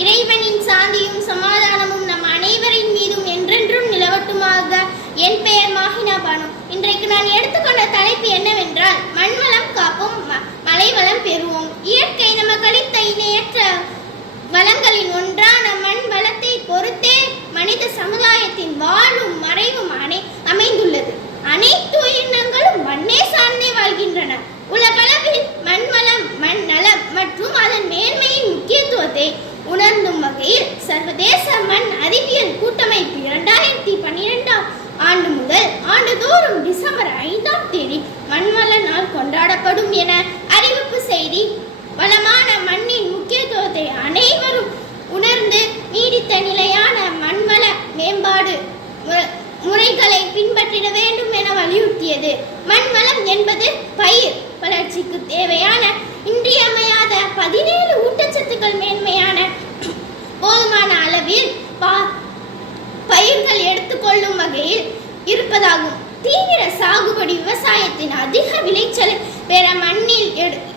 இறைவனின் சாந்தியும் சமாதானமும் நம் அனைவரின் மீதும் என்றென்றும் நிலவட்டுமாக. என் பெயர் மாஹினா பானு. இன்றைக்கு நான் எடுத்துக்கொண்ட தலைப்பு என்னவென்றால், மண்வளம் காப்போம், மலைவளம் பெறுவோம். இயற்கை நமக்கு அளித்த இணையற்ற வளங்களின் ஒன்றான மண் வளத்தை பொறுத்தே மனித சமுதாயத்தின் வாழும் மறைவும் அமைந்துள்ளது. அனைத்து உயிரினங்களும் மண்ணே சார்ந்தே வாழ்கின்றன. உலகளவில் மண்வளம், மண் நலம் மற்றும் அதன் மேன்மையின் முக்கியத்துவத்தை உணர்ந்தும் வகையில் சர்வதேச மண் அறிவியல் கூட்டமைப்பு 2012ஆம் ஆண்டு முதல் ஆண்டுதோறும் டிசம்பர் 5ஆம் தேதி மண்வள நாள் கொண்டாடப்படும் என அறிவிப்பு செய்தி. வளமான மண்ணின் முக்கியத்துவத்தை அனைவரும் உணர்ந்து நீடித்த நிலையான மண்வள மேம்பாடு முறைகளை பின்பற்றிட வேண்டும் என வலியுறுத்தியது. மண்வளம் என்பது பயிர் வளர்ச்சிக்கு தேவையான இன்றியமையாத 17 ஊட்டச்சத்துக்கள் மேன்மையான போதுமான அளவில் பயிர்கள் எடுத்துக்கொள்ளும் வகையில் இருப்பதாகும். தீவிர சாகுபடி விவசாயத்தின் அதிக விளைச்சலை பெற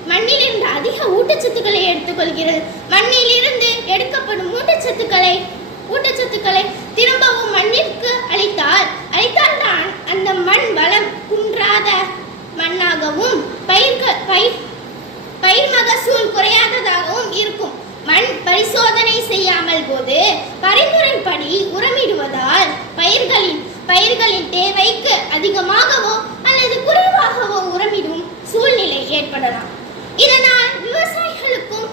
மண்ணிலிருந்து அதிக ஊட்டச்சத்துக்களை எடுத்துக்கொள்கிறது. மண்ணில் இருந்து எடுக்கப்படும் ஊட்டச்சத்துக்களை திரும்பவும் மண்ணிற்கு அளித்தால்தான் அந்த மண் வளம் குன்றாத மண்ணாகவும் பயிர் மகசூல் குறையாததாகவும் இருக்கும். மண் பரிசோதனை செய்யாமல் போது பரிந்துரைப்படி உரமிடுவதால் பயிர்களின் தேவைக்கு அதிகமாகவோ அல்லது குறைவாகவோ உரமிடும் சூழ்நிலை ஏற்படலாம். இதனால் விவசாயிகளுக்கும்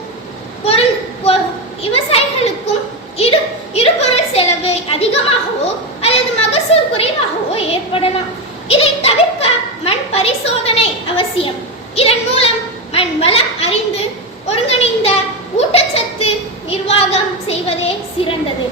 இருபொருள் செலவு அதிகமாகவோ அல்லது மகசூல் குறைவாகவோ ஏற்படலாம். இதை தவிர்க்க மண் பரிசோதனை அவசியம். இதன் மூலம் மண் வளம் அறிந்து ஒருங்கிணைந்த ஊட்டச்சத்து நிர்வாகம் செய்வதே சிறந்தது.